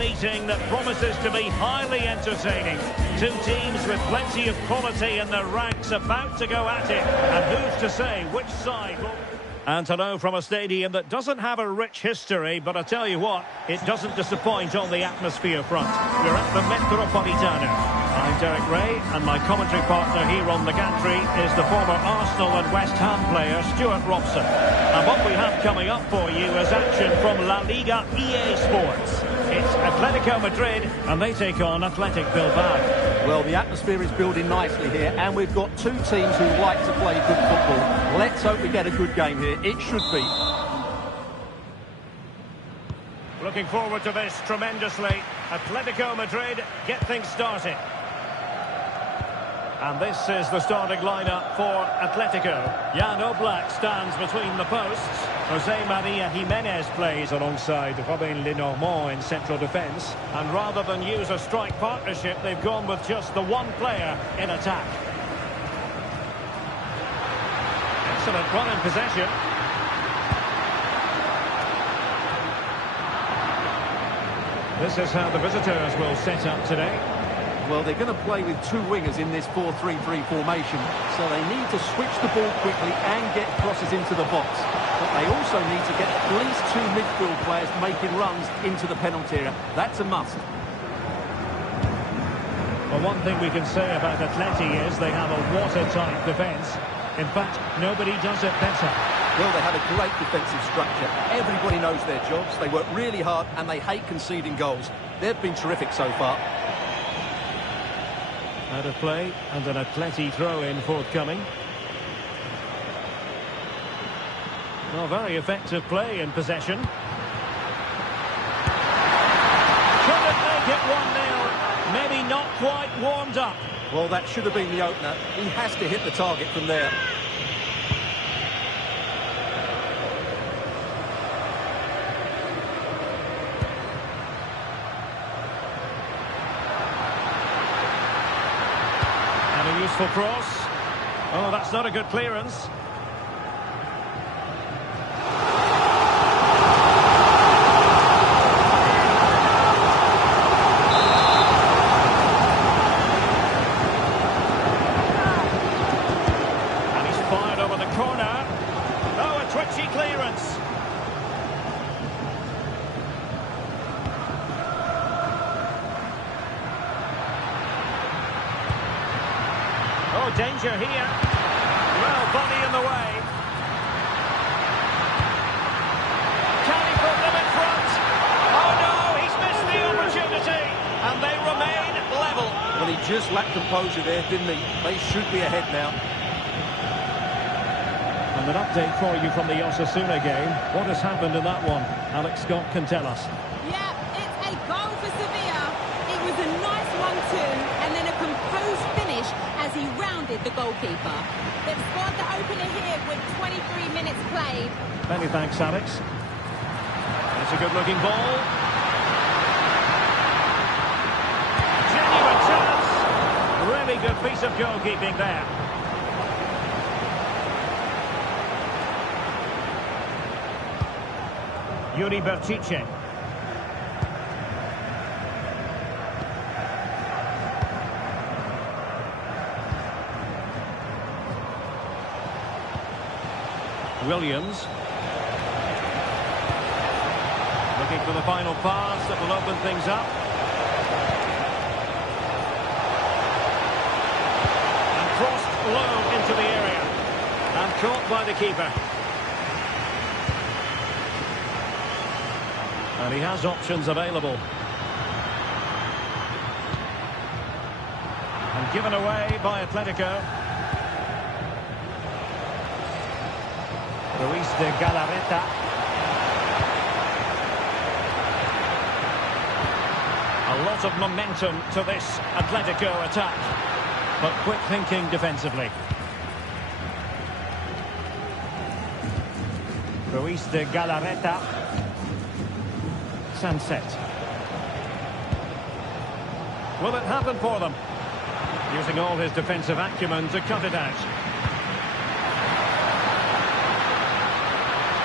meeting that promises to be highly entertaining. Two teams with plenty of quality in their ranks about to go at it. And who's to say which side will... And hello from a stadium that doesn't have a rich history, but I tell you what, it doesn't disappoint on the atmosphere front. We're at the Metropolitano. I'm Derek Ray, and my commentary partner here on the gantry is the former Arsenal and West Ham player Stuart Robson. And what we have coming up for you is action from La Liga EA Sports. It's Atletico Madrid, and they take on Athletic Bilbao. Well, the atmosphere is building nicely here, and we've got two teams who like to play good football. Let's hope we get a good game here. It should be. Looking forward to this tremendously. Atletico Madrid get things started. And this is the starting lineup for Atletico. Jan Oblak stands between the posts. Jose Maria Jimenez plays alongside Robin Lenormand in central defence. And rather than use a strike partnership, they've gone with just the one player in attack. Excellent run in possession. This is how the visitors will set up today. Well, they're going to play with two wingers in this 4-3-3 formation, so they need to switch the ball quickly and get crosses into the box. But they also need to get at least two midfield players making runs into the penalty area. That's a must. Well, one thing we can say about Atleti is they have a watertight defence. In fact, nobody does it better. Well, they have a great defensive structure. Everybody knows their jobs. They work really hard and they hate conceding goals. They've been terrific so far. Out of play and an Atleti throw-in forthcoming. Well, very effective play in possession. Couldn't make it 1-0. Maybe not quite warmed up. Well, that should have been the opener. He has to hit the target from there. Useful cross. Oh, that's not a good clearance. And he's fired over the corner. Oh, a twitchy clearance. Oh, danger here. Well, body in the way. Can he put them in front? Oh no, he's missed the opportunity. And they remain level. Well, he just lacked composure there, didn't he? They should be ahead now. And an update for you from the Osasuna game. What has happened in that one? Alex Scott can tell us. Yeah, it's a goal for Sevilla. It was a nice 1-2 and then a composed finish as he rounded the goalkeeper. They've scored the opener here with 23 minutes played. Many thanks, Alex. It's a good-looking ball. Genuine chance. Really good piece of goalkeeping there. Yuri Berchiche. Williams. Looking for the final pass that will open things up. And crossed low into the area. And caught by the keeper. And he has options available. And given away by Atletico. Ruiz de Galarreta. A lot of momentum to this Atletico attack, but quick thinking defensively. Ruiz de Galarreta. Sunset. Will it happen for them? Using all his defensive acumen to cut it out.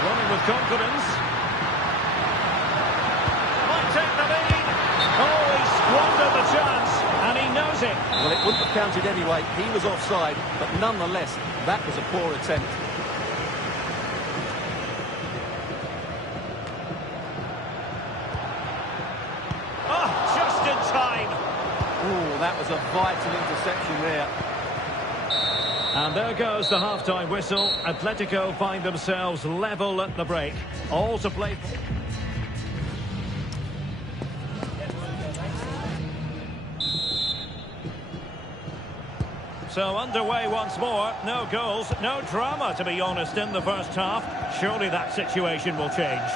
Running with confidence. Might take the lead. it. Well, it wouldn't have counted anyway. He was offside, but nonetheless, that was a poor attempt. Oh, just in time. Oh, that was a vital interception there. And there goes the half-time whistle. Atletico find themselves level at the break. All to play for. So underway once more. No goals, no drama, to be honest, in the first half. Surely that situation will change.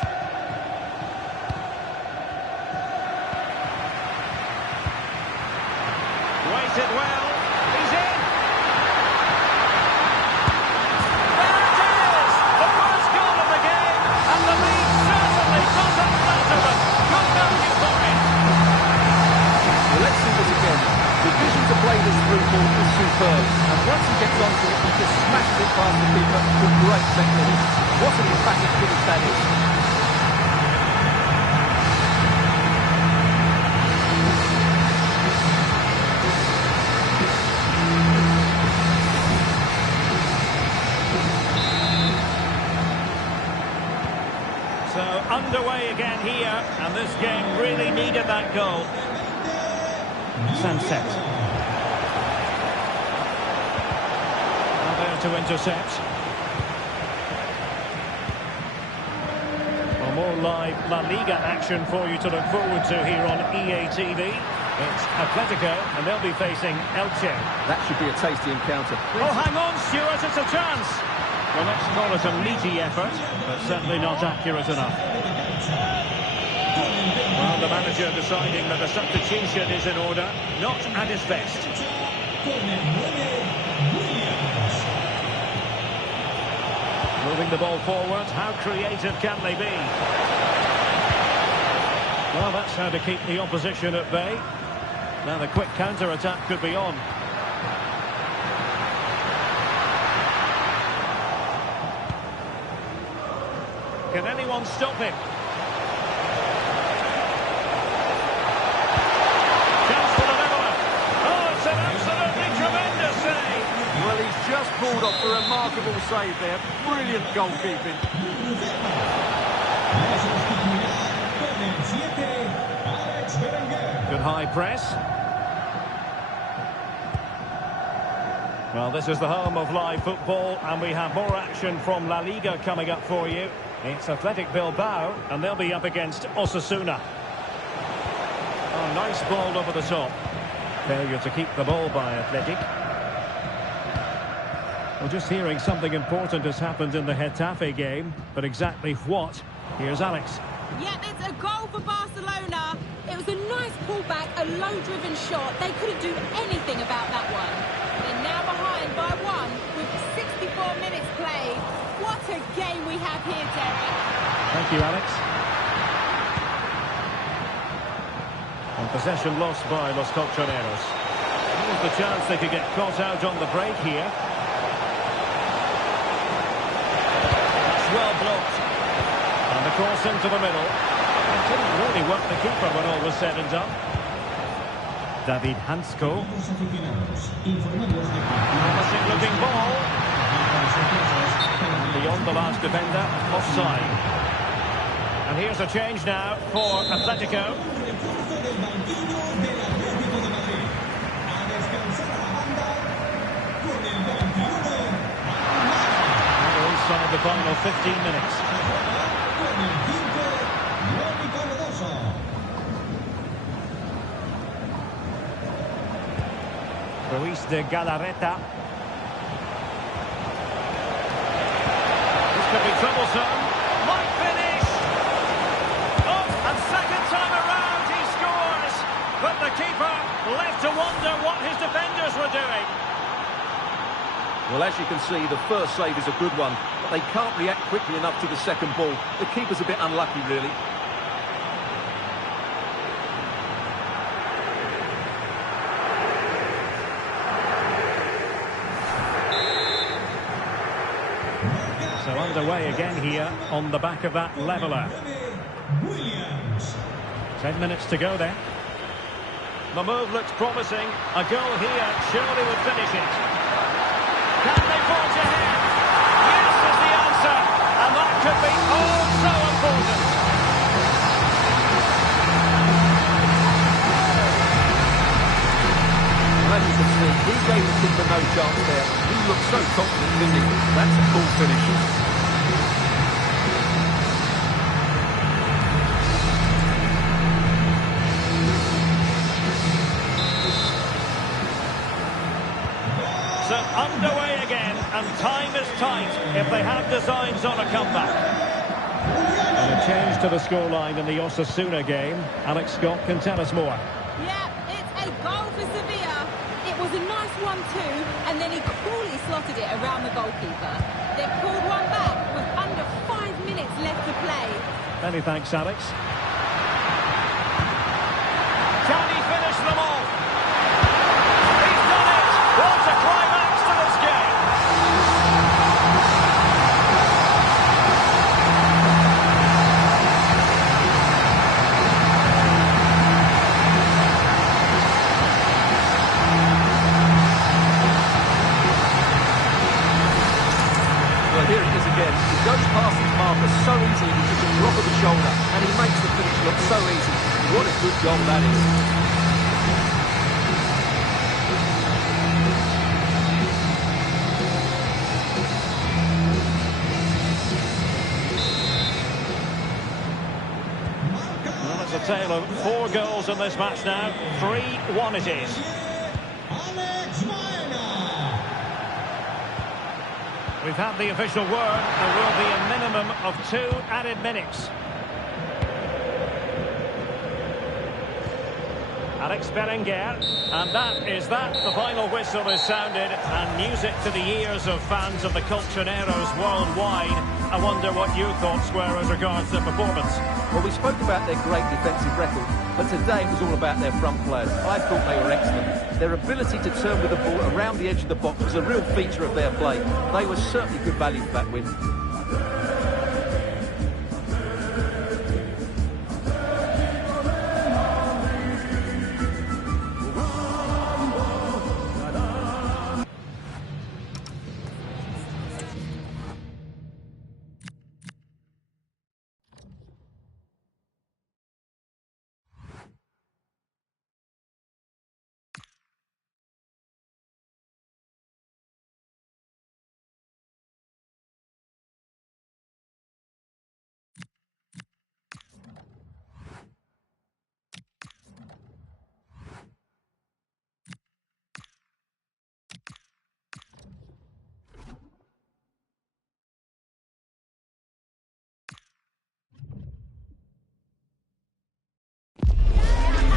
Waited well. He's in. There it is! The first goal of the game. And the lead certainly got up front of it. Good value for it. Well, let's see this again. The vision to play this through ball is superb. And once he gets onto it, he just smashes it past the keeper with great technique. What an emphatic finish that is. So underway again here, and this game really needed that goal. Sunset. Now there to intercept. Well, more live La Liga action for you to look forward to here on EA TV. It's Atletico, and they'll be facing Elche. That should be a tasty encounter. Oh, hang on, Stuart, it's a chance. Well, let's call it a meaty effort, but certainly not accurate enough. Well, the manager deciding that a substitution is in order, not at his best. Moving the ball forward, how creative can they be? Well, that's how to keep the opposition at bay. Now the quick counter-attack could be on. Can anyone stop him? Chance for the leveller. Oh, it's an absolutely tremendous save. Well, he's just pulled off a remarkable save there. Brilliant goalkeeping. Good high press. Well, this is the home of live football, and we have more action from La Liga coming up for you. It's Athletic Bilbao, and they'll be up against Osasuna. Oh, nice ball over the top. Failure to keep the ball by Athletic. Well, just hearing something important has happened in the Getafe game, but exactly what? Here's Alex. Yeah, it's a goal for Barcelona. It was a nice pullback, a low-driven shot. They couldn't do anything about that one. They're now behind by 1 with 64 minutes played. What a game we have here, Derek. Thank you, Alex. And possession lost by Los Colchoneros. Here's the chance they could get caught out on the break here. That's well blocked. And the cross into the middle. It didn't really work the keeper when all was said and done. David Hansko. Promising looking ball. Beyond the last defender, offside. And here's a change now for Atletico. And we're inside the final 15 minutes. Ruiz de Galarreta. This could be troublesome. Might finish. Oh, and second time around he scores. But the keeper left to wonder what his defenders were doing. Well, as you can see, the first save is a good one, but they can't react quickly enough to the second ball. The keeper's a bit unlucky, really. So underway again here on the back of that leveller. 10 minutes to go then. The move looks promising. A goal here surely would finish it. Can they forge ahead? Yes is the answer. And that could be oh so important. As you can see, he gave the keeper no chance there. He looked so confident, didn't he? That's a cool finish. So underway again, and time is tight if they have designs on a comeback. And a change to the scoreline in the Osasuna game. Alex Scott can tell us more. Yeah, it's a goal for Sevilla. It was a nice 1-2, and then he coolly slotted it around the goalkeeper. They've pulled one back with under 5 minutes left to play. Many thanks, Alex. Can he finish them off? He's done it! What a climax to this game! Well, here it is again. He goes past his marker so easily with just a drop of the shoulder, and he makes the finish look so easy. What a good goal that is. Well, it's a tale of 4 goals in this match now. 3-1 it is. We've had the official word. There will be a minimum of 2 added minutes. Alex Berenguer, and that is that. The final whistle is sounded, and music to the ears of fans of the Colchoneros worldwide. I wonder what your thoughts were as regards the performance. Well, we spoke about their great defensive record, but today it was all about their front players. I thought they were excellent. Their ability to turn with the ball around the edge of the box was a real feature of their play. They were certainly good value for that win.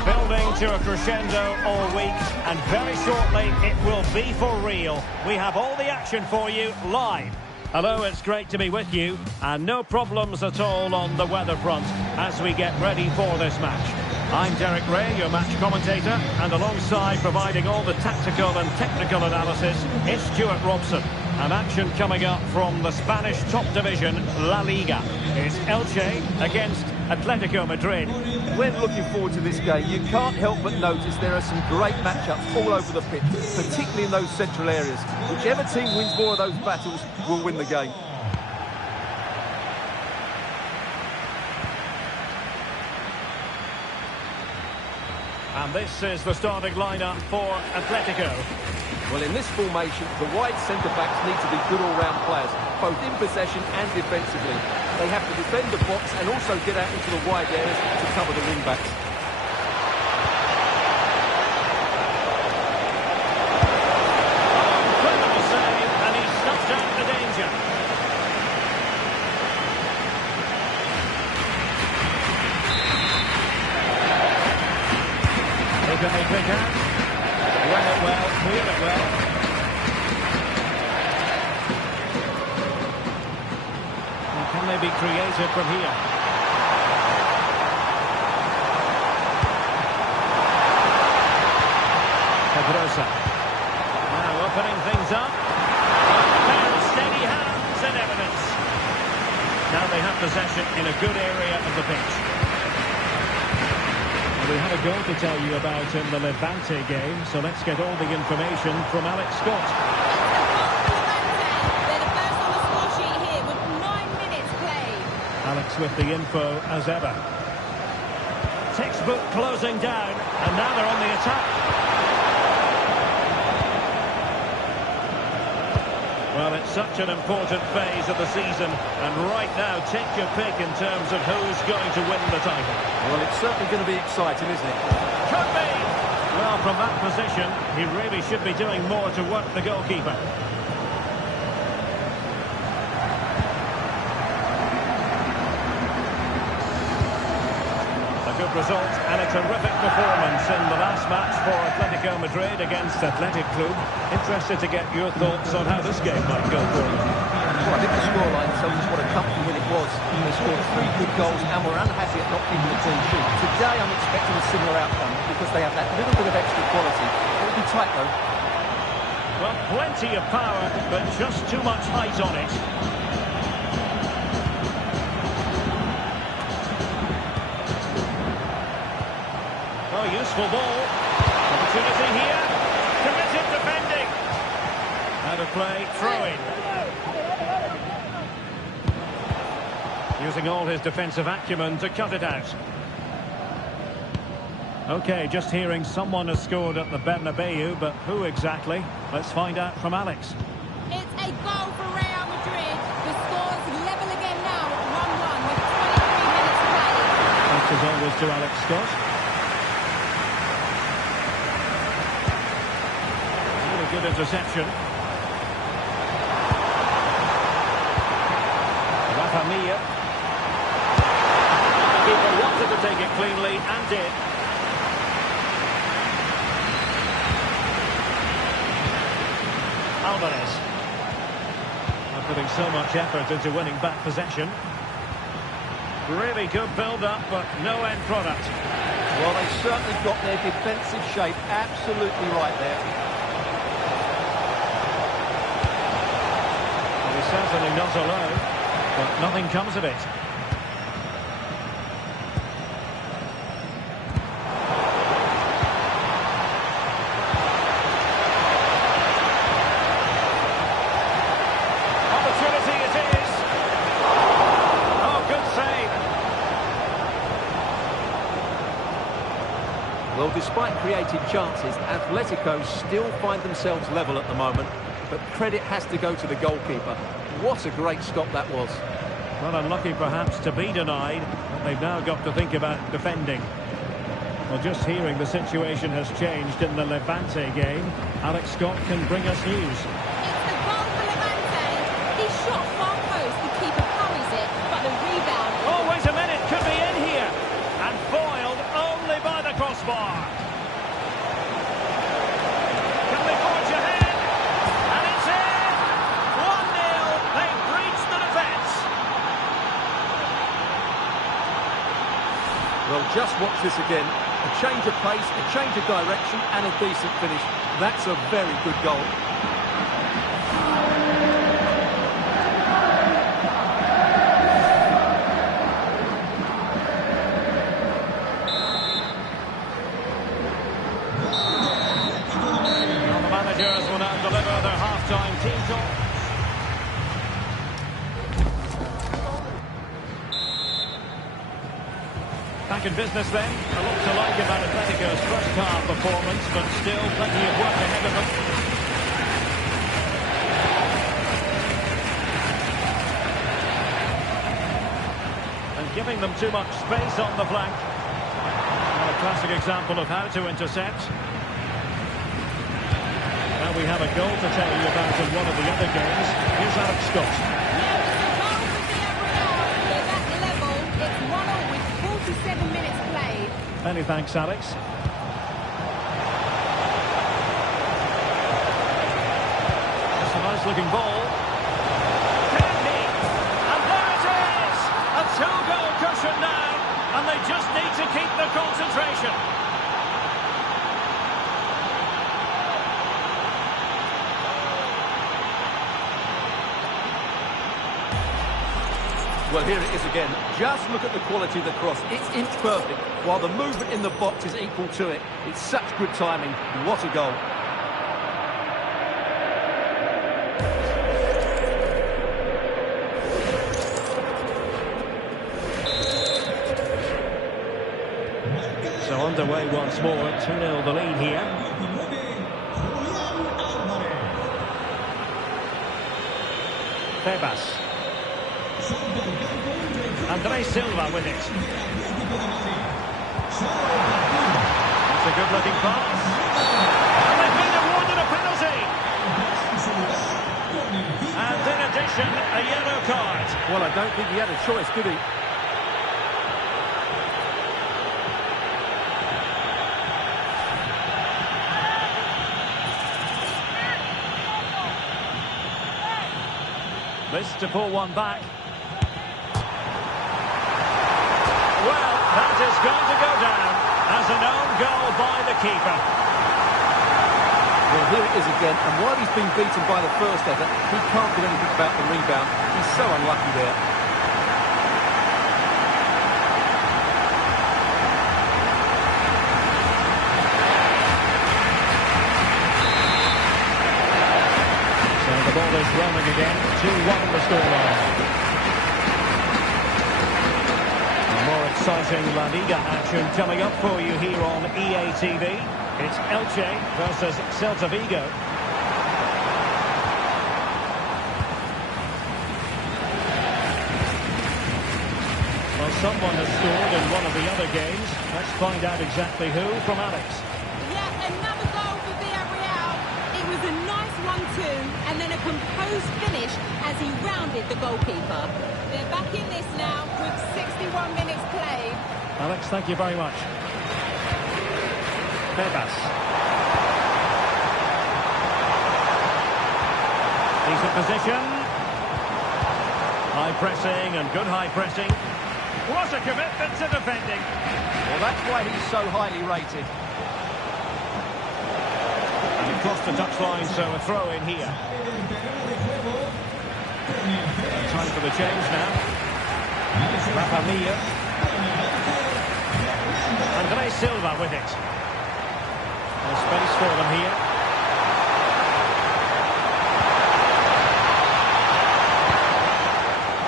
Building to a crescendo all week, and very shortly it will be for real. We have all the action for you live. Hello, it's great to be with you, and no problems at all on the weather front as we get ready for this match. I'm Derek Ray, your match commentator, and alongside providing all the tactical and technical analysis is Stuart Robson. And action coming up from the Spanish top division, La Liga. It's Elche against Atletico Madrid. When looking forward to this game, you can't help but notice there are some great matchups all over the pitch, particularly in those central areas. Whichever team wins more of those battles will win the game. And this is the starting lineup for Atletico. Well, in this formation, the wide centre-backs need to be good all-round players, both in possession and defensively. They have to defend the box and also get out into the wide areas to cover the wing-backs. Incredible save, and he snuffed out the danger. Who can they pick out? Run it well, clear it well. And can they be creative from here? Pedrosa. Now opening things up. Very steady hands and evidence. Now they have possession in a good area of the pitch. We have a goal to tell you about in the Levante game, so let's get all the information from Alex Scott. They're the first on the score sheet here with 9 minutes played. Alex with the info as ever. Textbook closing down, and now they're on the attack. Well, it's such an important phase of the season, and right now, take your pick in terms of who's going to win the title. Well, it's certainly going to be exciting, isn't it? Could be! Well, from that position, he really should be doing more to work the goalkeeper. A good result and a terrific performance in the last match for Atletico Madrid against Athletic Club. Interested to get your thoughts on how this game might go forward. Well, I think the scoreline tells us what a comfortable win it was. They scored 3 good goals and were unhappy at not keeping the clean sheet. Today I'm expecting a similar outcome because they have that little bit of extra quality. It will be tight though. Well, plenty of power, but just too much height on it. Oh, useful ball. Opportunity here. Committed defending. Out of play, throw in. Using all his defensive acumen to cut it out. Okay, just hearing someone has scored at the Bernabeu, but who exactly? Let's find out from Alex. It's a goal for Real Madrid. The score's level again now at 1-1 with 23 minutes played. Thanks as always to Alex Scott. Really good interception. Rafa Mir. The keeper wanted to take it cleanly and did. Alvarez. They're putting so much effort into winning back possession. Really good build-up, but no end product. Well, they've certainly got their defensive shape absolutely right there. Well, he's certainly not alone, but nothing comes of it. Well, despite created chances, Atletico still find themselves level at the moment, but credit has to go to the goalkeeper. What a great stop that was. Well, unlucky perhaps to be denied, but they've now got to think about defending. Well, just hearing the situation has changed in the Levante game. Alex Scott can bring us news. It's the goal for Levante. He shot far post, the keeper parries it, but the rebound... Oh, wait a minute, could be in here. And foiled only by the crossbar. Can they forge ahead? And it's in! 1-0, they've breached the defence. Well, just watch this again. A change of pace, a change of direction, and a decent finish. That's a very good goal. Well, the managers will now deliver their half-time team talk. Back in business then. A lot to like about Atletico's first half performance, but still plenty of work ahead of them. And giving them too much space on the flank. Well, a classic example of how to intercept. Now we have a goal to tell you about in one of the other games. Here's Alex Scott. Many thanks, Alex. That's a nice-looking ball. Penny! And there it is! A two-goal cushion now, and they just need to keep the concentration. Well, here it is again. Just look at the quality of the cross. It's inch perfect, while the movement in the box is equal to it. It's such good timing. What a goal. So underway once more, 2-0 the lead here. Tebas. André Silva with it. It's a good-looking pass. And they've been awarded a penalty. And in addition, a yellow card. Well, I don't think he had a choice, did he? This to pull one back. Well, that is going to go down as an own goal by the keeper. Well, here it is again, and while he's been beaten by the first effort, he can't do anything about the rebound. He's so unlucky there. The ball is rolling again, 2-1 the scoreline. More exciting La Liga action coming up for you here on EA TV. It's Elche versus Celta Vigo. Well, someone has scored in one of the other games. Let's find out exactly who from Alex. Yeah, another goal for Villarreal. It was a nice 1-2 and then a composed finish as he rounded the goalkeeper. They're back in this now with 61 minutes played. Alex, thank you very much. Tebas. Decent position. High pressing and good high pressing. What a commitment to defending. Well, that's why he's so highly rated. And he crossed the touchline, so a throw in here. Time for the change now. Rafa Mir. André Silva with it. There's space for them here.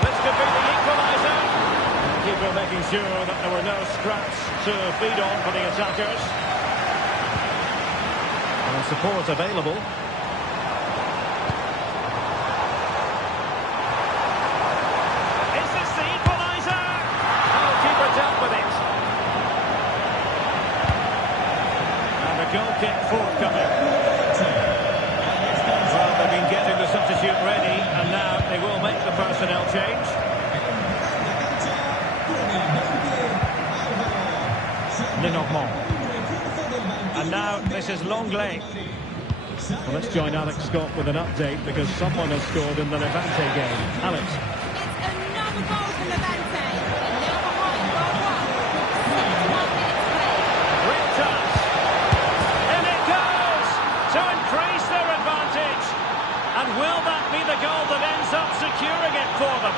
This could be the equaliser. Keeper making sure that there were no scraps to feed on for the attackers. And support available. Is this the equaliser? Goalkeeper dealt with it. And a goal kick forthcoming. Well, they've been getting the substitute ready, and now they will make the personnel change. Lenormand. And now this is Longley. Well, let's join Alex Scott with an update because someone has scored in the Levante game. Alex. It's another goal for Levante. And now behind by 1 with 61 minutes played. Real chance. In it goes to increase their advantage. And will that be the goal that ends up securing it for them?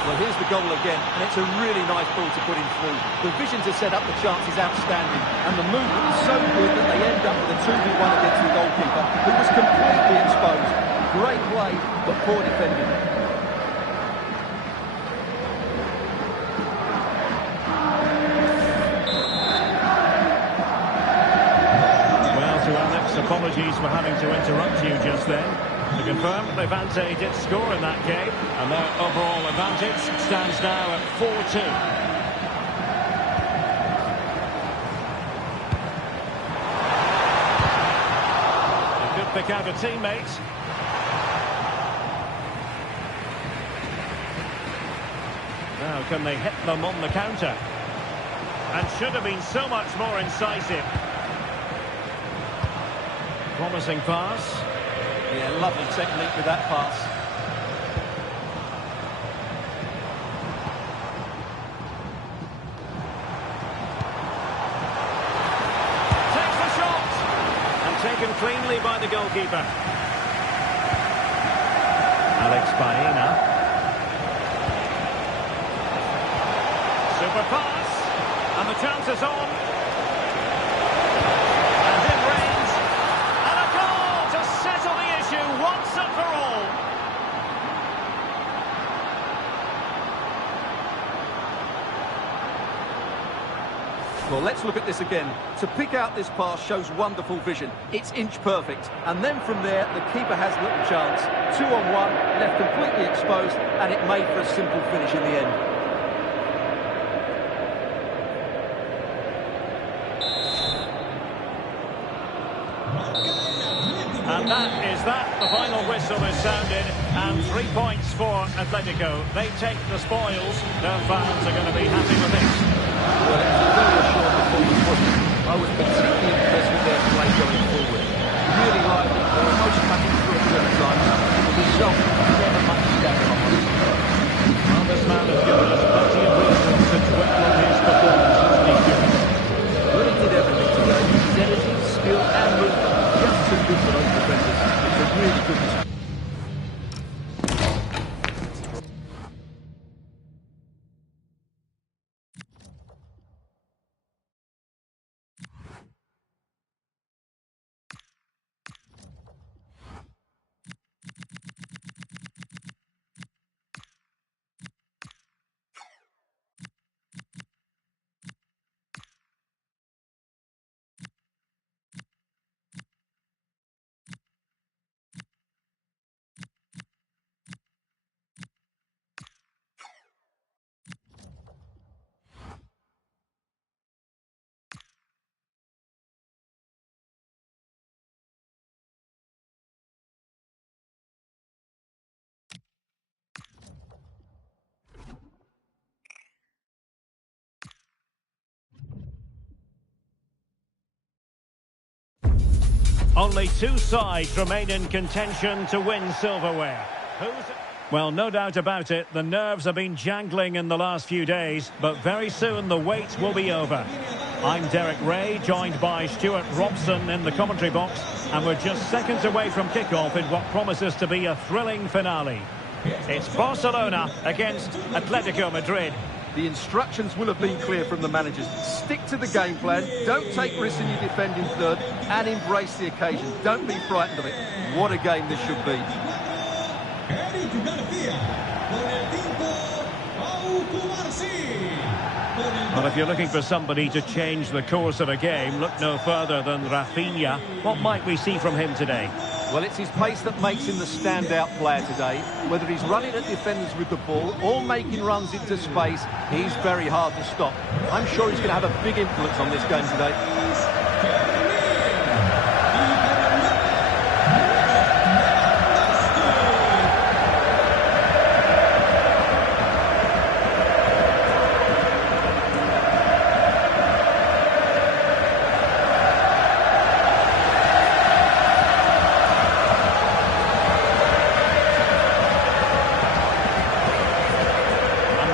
Well, here's the goal again, and it's a really nice ball to put him through. The vision to set up the chance is outstanding, and the movement is so good that they end up with a 2v1 against the goalkeeper, who was completely exposed. Great play, but poor defending. Well, to Alex, apologies for having to interrupt you just then. To confirm, Levante did score in that game, and their overall advantage stands now at 4-2. They could pick out a teammate. Now, can they hit them on the counter? And should have been so much more incisive. Promising pass. Yeah, lovely technique with that pass. Takes the shot! And taken cleanly by the goalkeeper. Alex Baena. the pass, and the chance is on. And in range, and a goal to settle the issue once and for all. Well, let's look at this again. To pick out this pass shows wonderful vision. It's inch perfect. And then from there, the keeper has little chance. 2-on-1, left completely exposed, and it made for a simple finish in the end. And that is that. The final whistle is sounded, and 3 points for Atletico. They take the spoils. Their fans are going to be happy with it. Well, it was a very assured performance, wasn't it? I was particularly impressed with their play going forward. Really liked it. They were most cutting through at certain times. The result never much down on us. Well, this man has given us plenty of reasons to dwell on his performance, hasn't he, Stuart? Well, he did everything today. His energy, skill and movement just too good for those defenders. It's a really good result. Only two sides remain in contention to win silverware. Well, no doubt about it, the nerves have been jangling in the last few days, but very soon the wait will be over. I'm Derek Ray, joined by Stuart Robson in the commentary box, and we're just seconds away from kickoff in what promises to be a thrilling finale. It's Barcelona against Atletico Madrid. The instructions will have been clear from the managers. Stick to the game plan, don't take risks in your defending third, and embrace the occasion. Don't be frightened of it. What a game this should be. Well, if you're looking for somebody to change the course of a game, look no further than Rafinha. What might we see from him today? Well, it's his pace that makes him the standout player today. Whether he's running at defenders with the ball or making runs into space, he's very hard to stop. I'm sure he's going to have a big influence on this game today.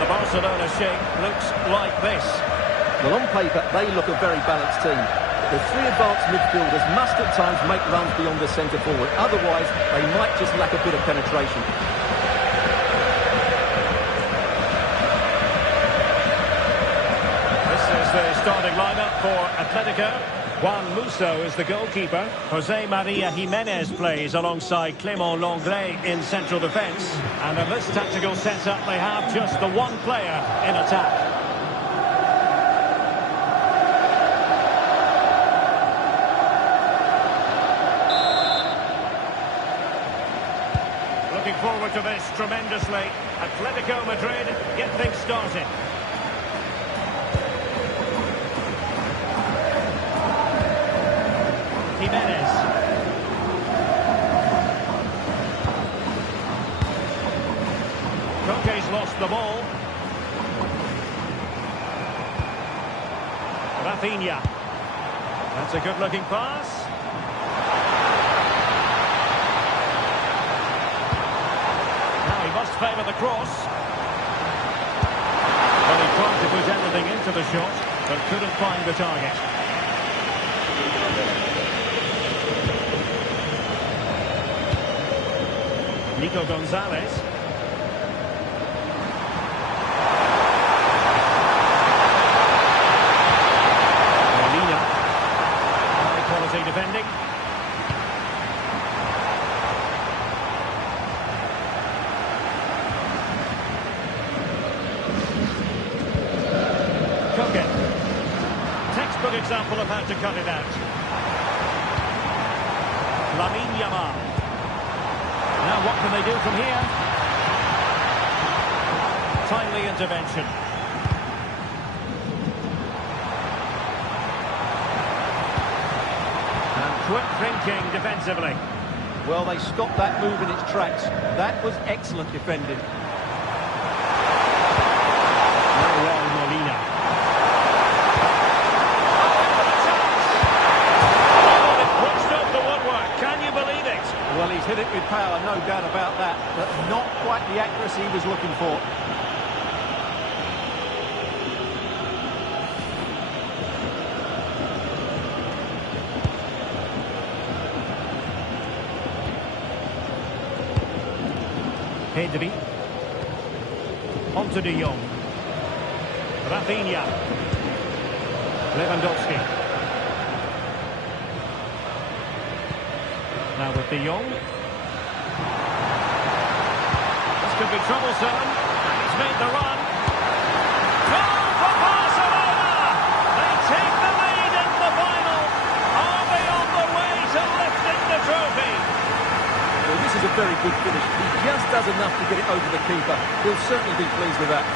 Barcelona shape looks like this. Well, on paper, they look a very balanced team. The three advanced midfielders must at times make runs beyond the centre forward. Otherwise, they might just lack a bit of penetration. This is the starting lineup for Atletico. Juan Musso is the goalkeeper. Jose Maria Jimenez plays alongside Clément Lenglet in central defence. And in this tactical setup, they have just the one player in attack. Looking forward to this tremendously. Atletico Madrid get things started. Jimenez. Koke's lost the ball. Rafinha. That's a good-looking pass. Now he must favour the cross. Well, he tried to put everything into the shot, but couldn't find the target. Nico Gonzalez. example of how to cut it out. Now what can they do from here? Timely intervention. And quick thinking defensively. Well, they stopped that move in its tracks. That was excellent defending. Well, he's hit it with power, no doubt about that, but not quite the accuracy he was looking for. Pedri. On to De Jong. Rafinha. Lewandowski. Now with De Jong. This could be troublesome. And he's made the run. Goal for Barcelona! They take the lead in the final. Are they on the way to lifting the trophy? Well, this is a very good finish. He just does enough to get it over the keeper. He'll certainly be pleased with that.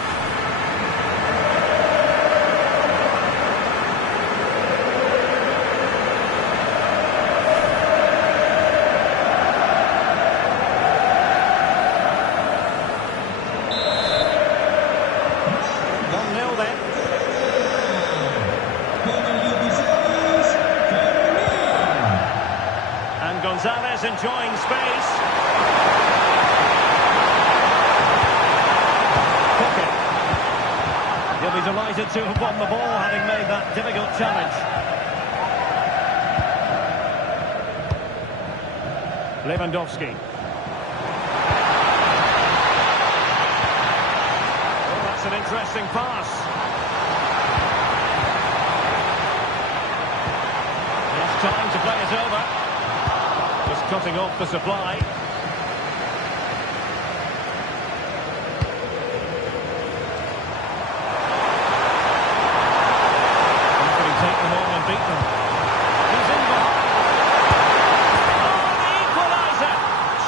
Enjoying space. Pocket. He'll be delighted to have won the ball, having made that difficult challenge. Lewandowski. Oh, that's an interesting pass. It's time to play it over. Just cutting off the supply. How can he take them on and beat them? He's in behind. Oh, the equaliser!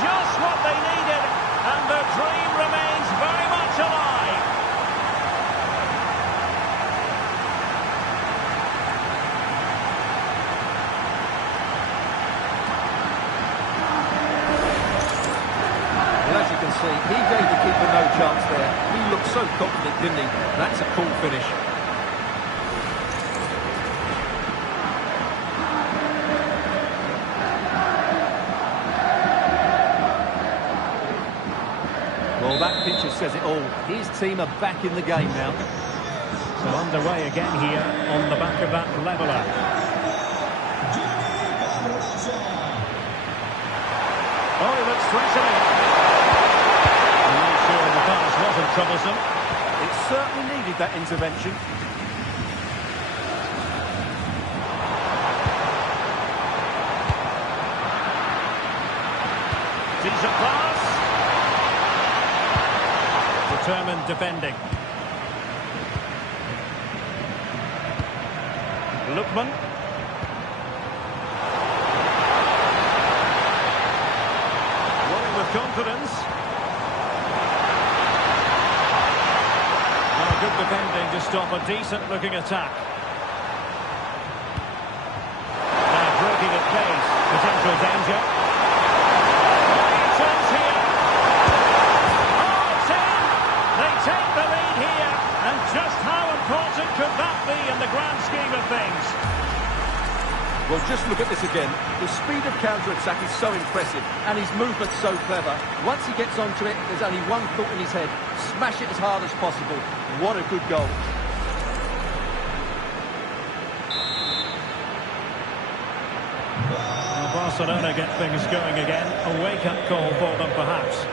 Just what they needed, and their dream remains very much alive. He gave the keeper no chance there. He looked so confident, didn't he? That's a cool finish. Well, that picture says it all. His team are back in the game now. So underway again here on the back of that leveller. Oh, he looks threatening. The pass wasn't troublesome. It certainly needed that intervention. Decent pass. Determined defending. Lookman. Running with confidence. Good defending to stop a decent-looking attack. Now breaking at pace. Potential danger. Chance here. Oh, it's in! They take the lead here. And just how important could that be in the grand scheme of things? Well, just look at this again. The speed of counter-attack is so impressive, and his movement's so clever. Once he gets onto it, there's only one thought in his head. Smash it as hard as possible. What a good goal. Well, Barcelona get things going again. A wake-up call for them, perhaps.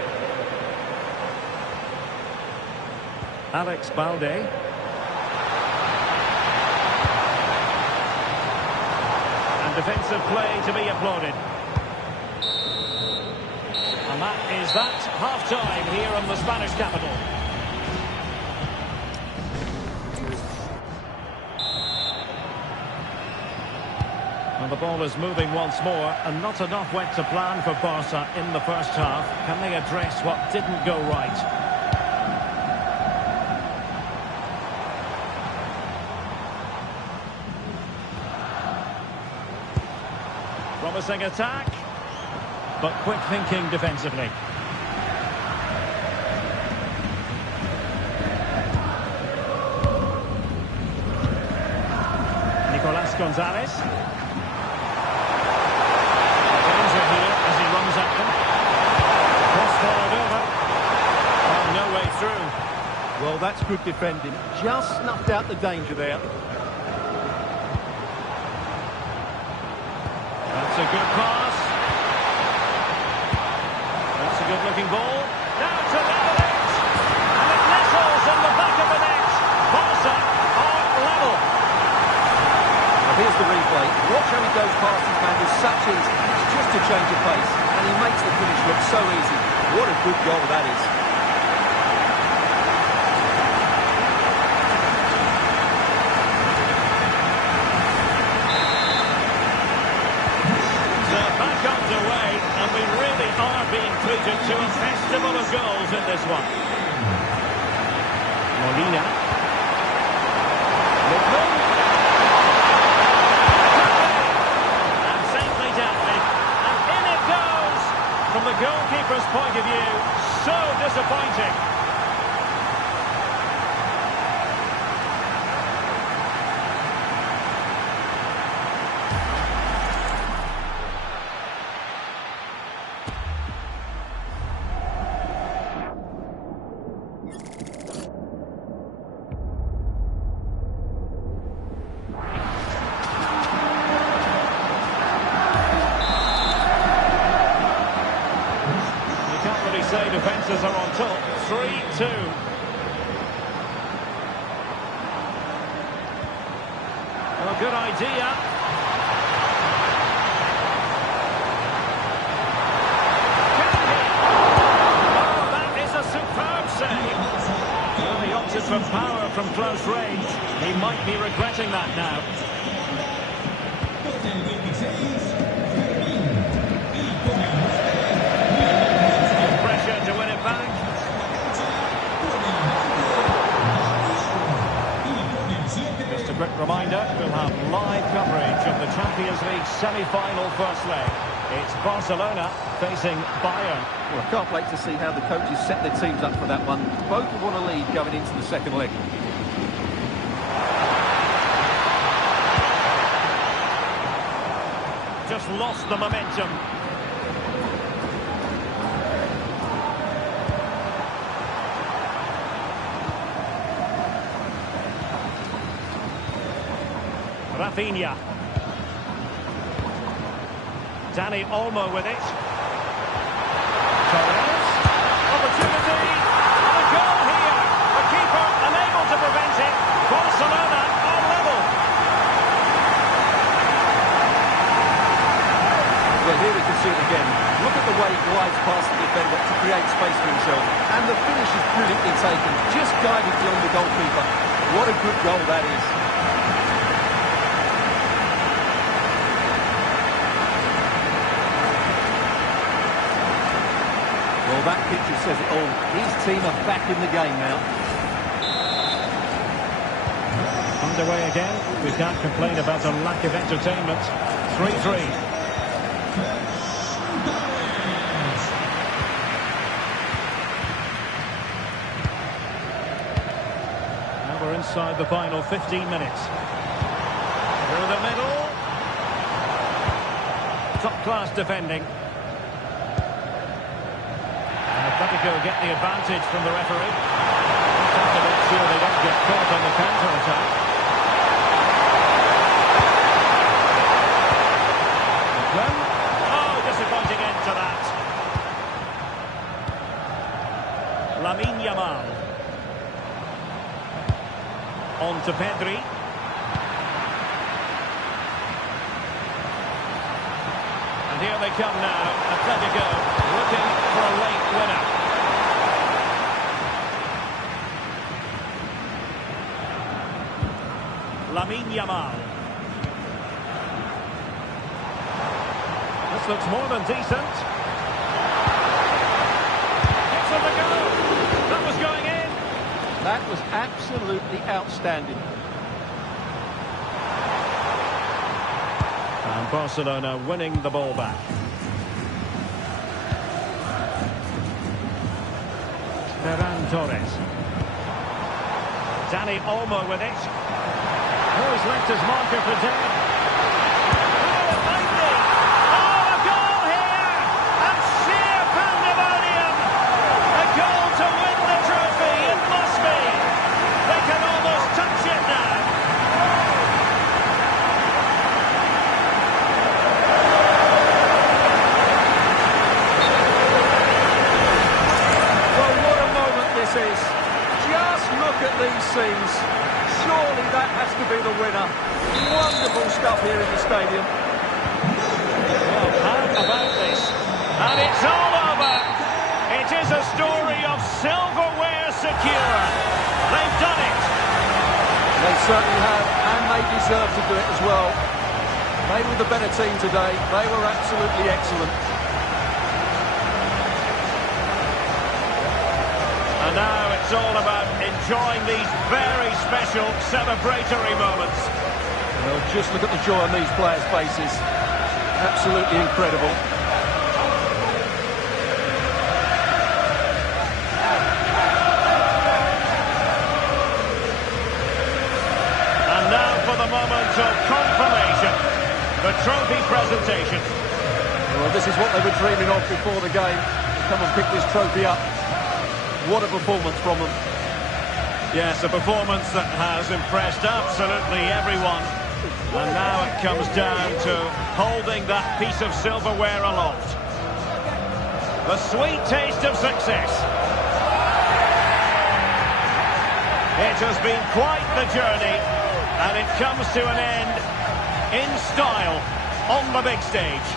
Alex Balde. And defensive play to be applauded. And that is that. Half-time here in the Spanish capital. And the ball is moving once more, and not enough went to plan for Barca in the first half. Can they address what didn't go right? Promising attack, but quick thinking defensively. Gonzalez. Danger here as he runs at them. Cross forward over. Oh, no way through. Well, that's good defending. Just snuffed out the danger there. That's a good pass. That's a good-looking ball. Now to level it. And it nestles in the back of the net. Barca are level. Here's the replay. Watch how he goes past his man with such ease. It's just a change of pace, and he makes the finish look so easy. What a good goal that is. So back underway, and we really are being treated to a festival of goals in this one. Molina. From the goalkeeper's point of view, so disappointing. Say defences are on top. 3-2. Well, good idea. Oh, that is a superb save. Well, he opted for power from close range. He might be regretting that now. Quick reminder, we'll have live coverage of the Champions League semi-final first leg. It's Barcelona facing Bayern. Well, I can't wait to see how the coaches set their teams up for that one. Both will want to lead going into the second leg. Just lost the momentum. Rafinha. Dani Olmo with it. Torres. Opportunity. And a goal here. The keeper unable to prevent it. Barcelona on level. Well, here we can see it again. Look at the way he glides past the defender to create space for himself. And the finish is brilliantly taken. Just guided beyond the goalkeeper. What a good goal that is. Well, that picture says it all. His team are back in the game now. Underway again. We can't complain about a lack of entertainment. 3-3. And we're inside the final 15 minutes. Through the middle. Top-class defending. Atletico get the advantage from the referee. Just to make sure they don't get caught on the counter-attack. Oh, disappointing end to that. Lamine Yamal. On to Pedri. And here they come now. Atletico looking for a late winner. Lamine Yamal. looks more than decent. Gives them the go. That was going in. That was absolutely outstanding. And Barcelona winning the ball back. Ferran Torres. Dani Olmo with it. Oh, he's left his marker for dead. Oh, it might be. Oh, a goal here! And sheer pandemonium! A goal to win the trophy, it must be. They can almost touch it now. Well, what a moment this is. Just look at these scenes. Surely that has to be the winner. Wonderful stuff here in the stadium. Well, how about this? And it's all over. It is a story of silverware secure. They've done it. They certainly have, and they deserve to do it as well. They were the better team today. They were absolutely excellent. And now it's all about enjoying these very special celebratory moments. Well, just look at the joy on these players' faces. Absolutely incredible. And now for the moment of confirmation. The trophy presentation. Well, this is what they were dreaming of before the game. Come and pick this trophy up. What a performance from them. Yes, a performance that has impressed absolutely everyone. And now it comes down to holding that piece of silverware aloft. The sweet taste of success. It has been quite the journey, and it comes to an end in style on the big stage.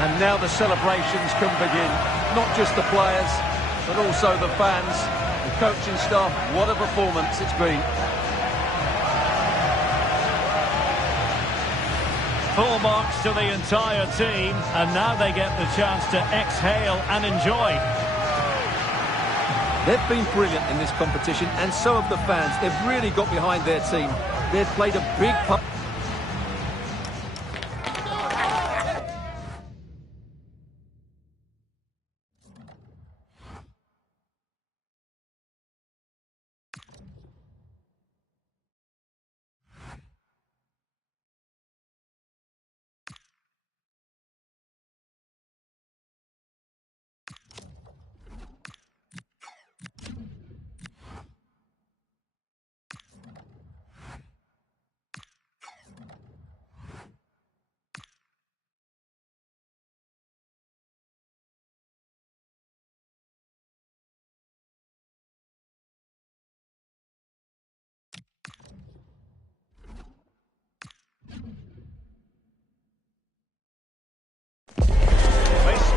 And now the celebrations can begin. Not just the players, but also the fans, the coaching staff. What a performance it's been. Full marks to the entire team, and now they get the chance to exhale and enjoy. They've been brilliant in this competition, and so have the fans. They've really got behind their team. They've played a big part.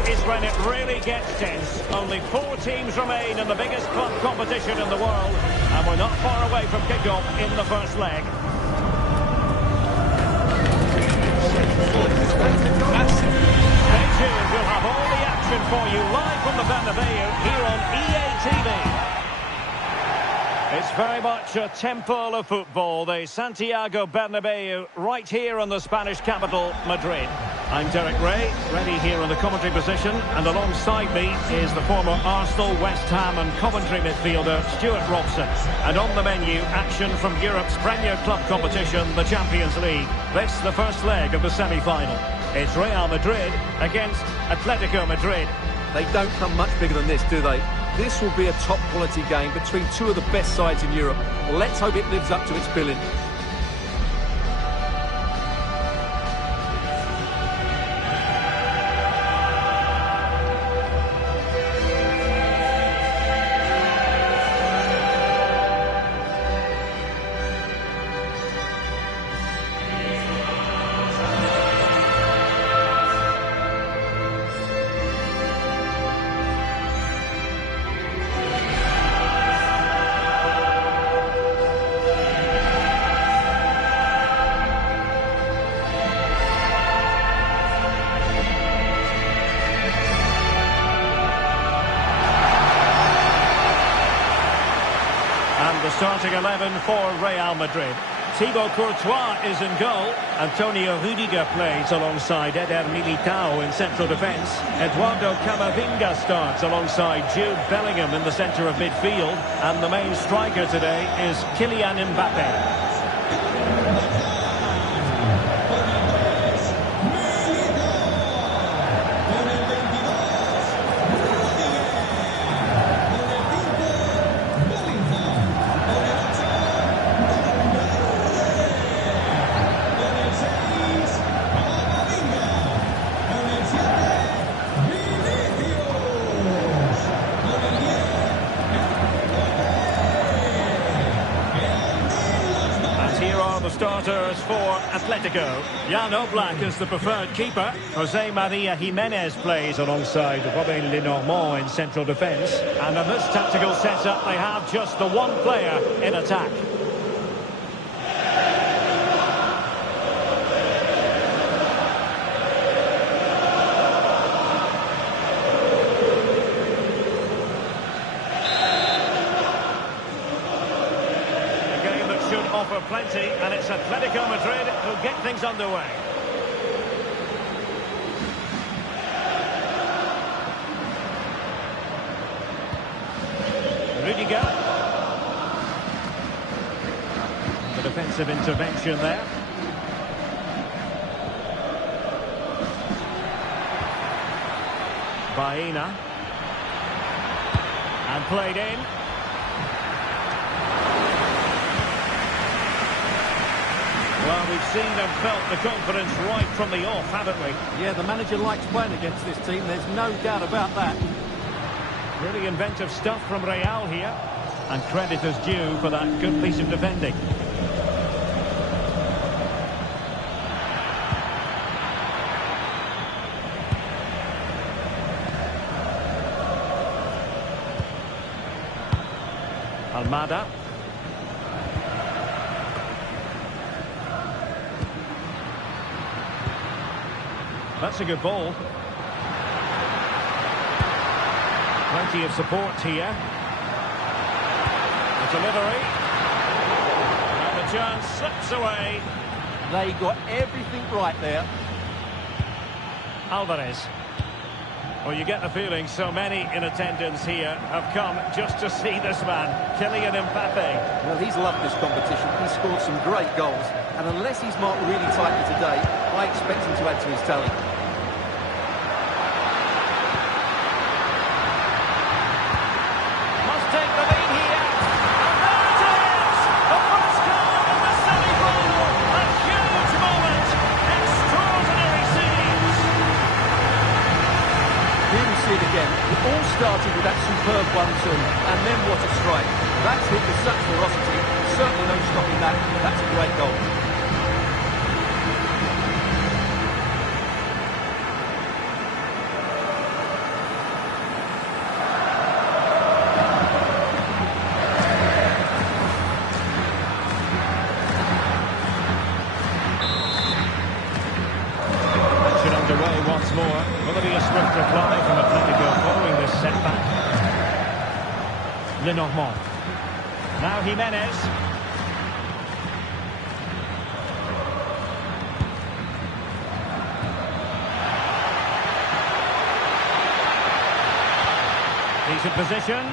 Is when it really gets tense. Only 4 teams remain in the biggest club competition in the world, and we're not far away from kickoff in the first leg. Stay tuned, we'll have all the action for you live from the Bernabeu here on EA TV. It's very much a temple of football, the Santiago Bernabeu, right here in the Spanish capital, Madrid. I'm Derek Ray, ready here in the commentary position, and alongside me is the former Arsenal, West Ham and Coventry midfielder, Stuart Robson. And on the menu, action from Europe's Premier Club competition, the Champions League. This, the first leg of the semi-final. It's Real Madrid against Atletico Madrid. They don't come much bigger than this, do they? This will be a top-quality game between two of the best sides in Europe. Let's hope it lives up to its billing. starting 11 for Real Madrid. Thibaut Courtois is in goal. Antonio Rudiger plays alongside Eder Militao in central defence. Eduardo Camavinga starts alongside Jude Bellingham in the centre of midfield. And the main striker today is Kylian Mbappe. Starters for Atletico. Jan Oblak is the preferred keeper. Jose Maria Jimenez plays alongside Robin Lenormand in central defence. And in this tactical setup, they have just the one player in attack. Offer plenty, and it's Atletico Madrid who get things underway. Rudiger. The defensive intervention there. Baena. And played in. Well, we've seen and felt the confidence right from the off, haven't we? Yeah, the manager likes playing against this team, there's no doubt about that. Really inventive stuff from Real here. And credit is due for that good piece of defending. Almada. That's a good ball. Plenty of support here. The delivery. And the chance slips away. They got everything right there. Alvarez. Well, you get the feeling so many in attendance here have come just to see this man, Kylian Mbappe. Well, he's loved this competition. He's scored some great goals. And unless he's marked really tightly today, I expect him to add to his tally. It all started with that superb 1-2, and then what a strike. That's hit with such ferocity, certainly no stopping that. That's a great goal. Action underway once more. Will there be a swift reply from Atletico following this setback? Lenormand. Now Jimenez. Decent position.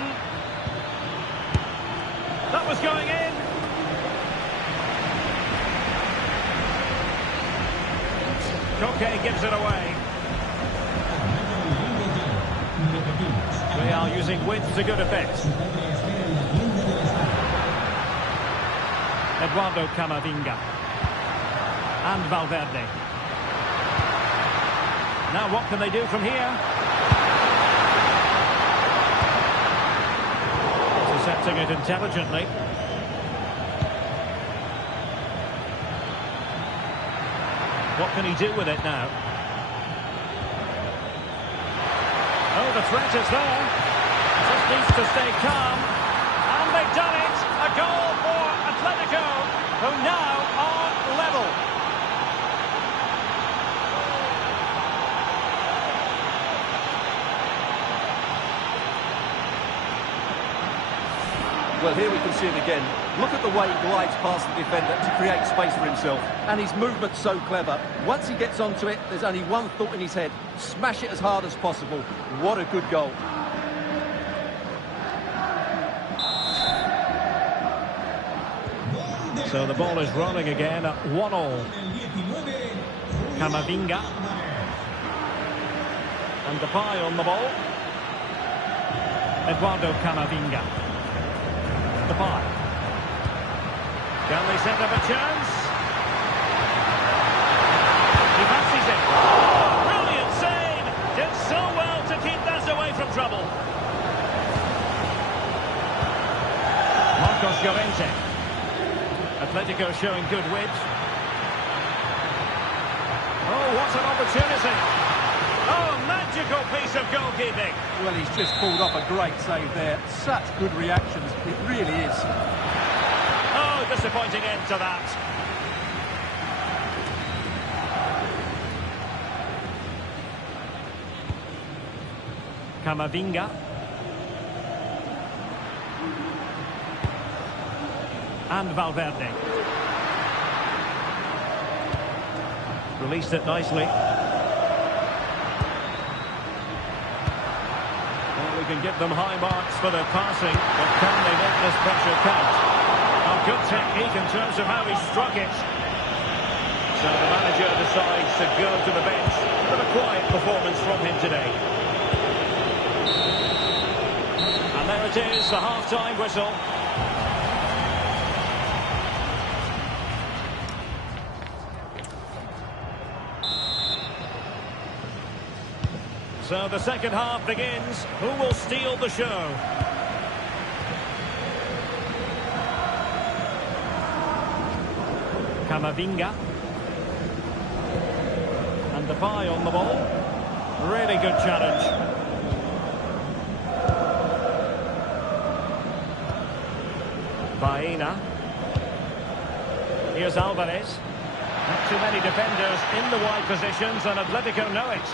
That was going in. Koke gives it away. Real using width to good effect. Eduardo Camavinga. And Valverde. Now what can they do from here? Intercepting it intelligently. What can he do with it now? Oh, the threat is there. Just needs to stay calm. And they've done it. A goal for Atletico, who now are level. Well, here we can see it again. Look at the way he glides past the defender to create space for himself. And his movement's so clever. Once he gets onto it, there's only one thought in his head. Smash it as hard as possible. What a good goal. So the ball is rolling again at 1-1. Camavinga. And Depay on the ball. Eduardo Camavinga. Depay. Can they set up a chance? He fancies it. Brilliant save! Did so well to keep that away from trouble. Marcos Llorente. Atletico showing good width. Oh, what an opportunity! Oh, magical piece of goalkeeping. Well, he's just pulled off a great save there. Such good reactions. It really is. Oh, disappointing end to that. Camavinga. And Valverde. Released it nicely. Well, we can give them high marks for their passing, but can they make this pressure count? A good technique in terms of how he struck it. So the manager decides to go to the bench. But a quiet performance from him today. And there it is, the half-time whistle. So the second half begins. Who will steal the show? Camavinga. And Depay on the ball. Really good challenge. Bine. Here's Alvarez. Not too many defenders in the wide positions, and Atletico know it.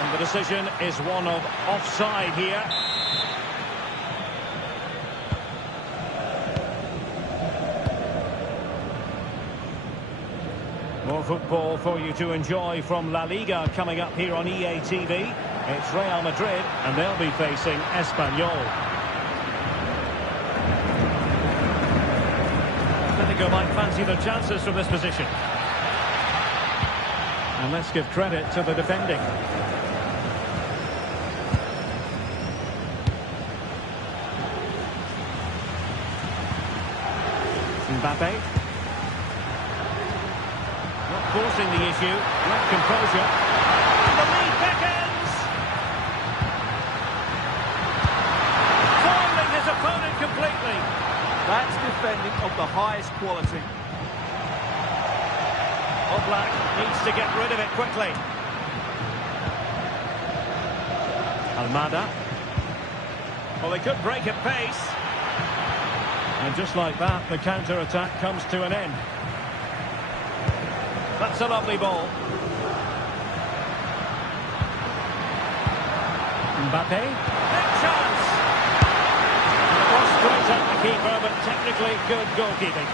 And the decision is one of offside here. More football for you to enjoy from La Liga coming up here on EA TV. It's Real Madrid, and they'll be facing Espanyol. Atletico might fancy their chances from this position. And let's give credit to the defending. Mbappe. Not forcing the issue. Great composure. And the lead beckons. Foiling his opponent completely. That's defending of the highest quality. Oblak needs to get rid of it quickly. Almada. Well, they could break at pace. And just like that, the counter-attack comes to an end. That's a lovely ball. Mbappe. Big chance! And it was straight at the keeper, but technically good goalkeeping.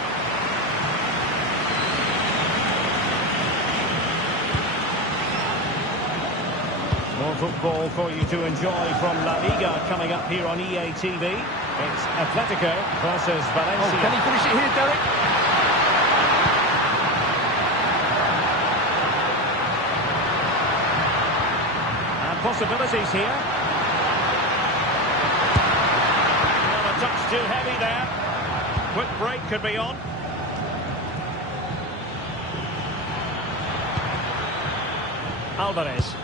More football for you to enjoy from La Liga coming up here on EA TV. It's Atletico versus Valencia. Oh, can he finish it here, Derek? And possibilities here. Well, a touch too heavy there. Quick break could be on. Alvarez.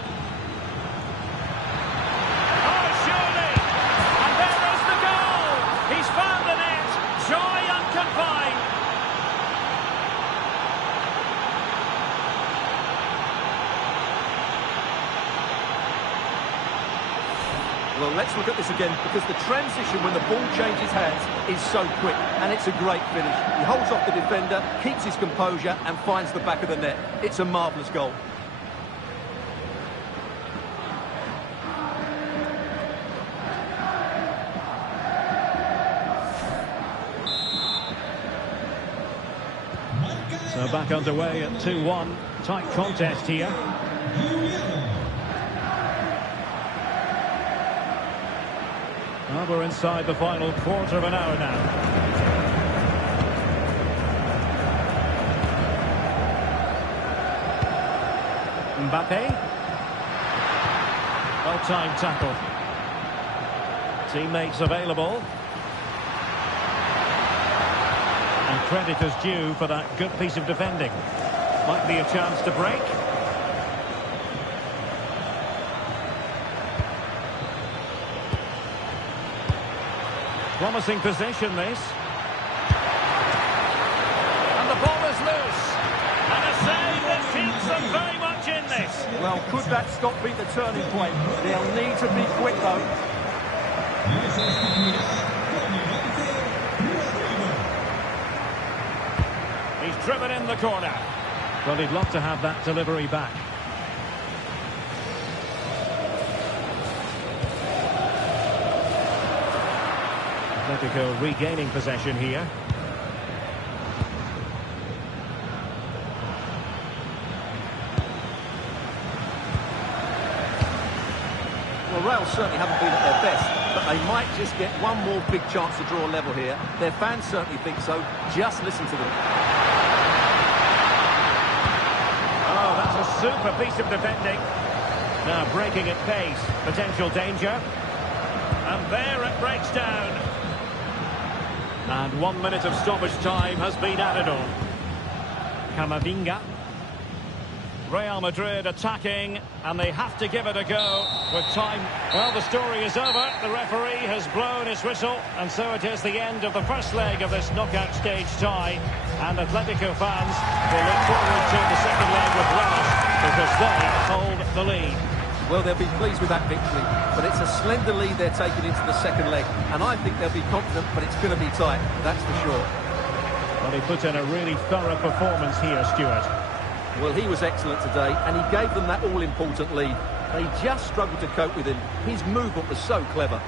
Well, let's look at this again, because the transition when the ball changes hands is so quick, and it's a great finish. He holds off the defender, keeps his composure, and finds the back of the net. It's a marvellous goal. Back underway at 2-1. Tight contest here. Well, we're inside the final quarter of an hour now. Mbappe. Well-timed tackle. Teammates available. And credit is due for that good piece of defending. Might be a chance to break. Promising position, this. And the ball is loose. And a save that keeps them very much in this. Well, could that stop be the turning point? They'll need to be quick, though. He's driven in the corner. Well, he'd love to have that delivery back. Atletico regaining possession here. Well, Real certainly haven't been at their best, but they might just get one more big chance to draw level here. Their fans certainly think so. Just listen to them. Oh, that's a super piece of defending. Now breaking at pace. Potential danger. And there it breaks down. And 1 minute of stoppage time has been added on. Camavinga. Real Madrid attacking, and they have to give it a go with time. Well, the story is over. The referee has blown his whistle, and so it is the end of the first leg of this knockout stage tie. And Atletico fans will look forward to the second leg with relish, because they hold the lead. Well, they'll be pleased with that victory, but it's a slender lead they're taking into the second leg, and I think they'll be confident, but it's going to be tight, that's for sure. Well, he put in a really thorough performance here, Stuart. Well, he was excellent today, and he gave them that all-important lead. They just struggled to cope with him. His movement was so clever.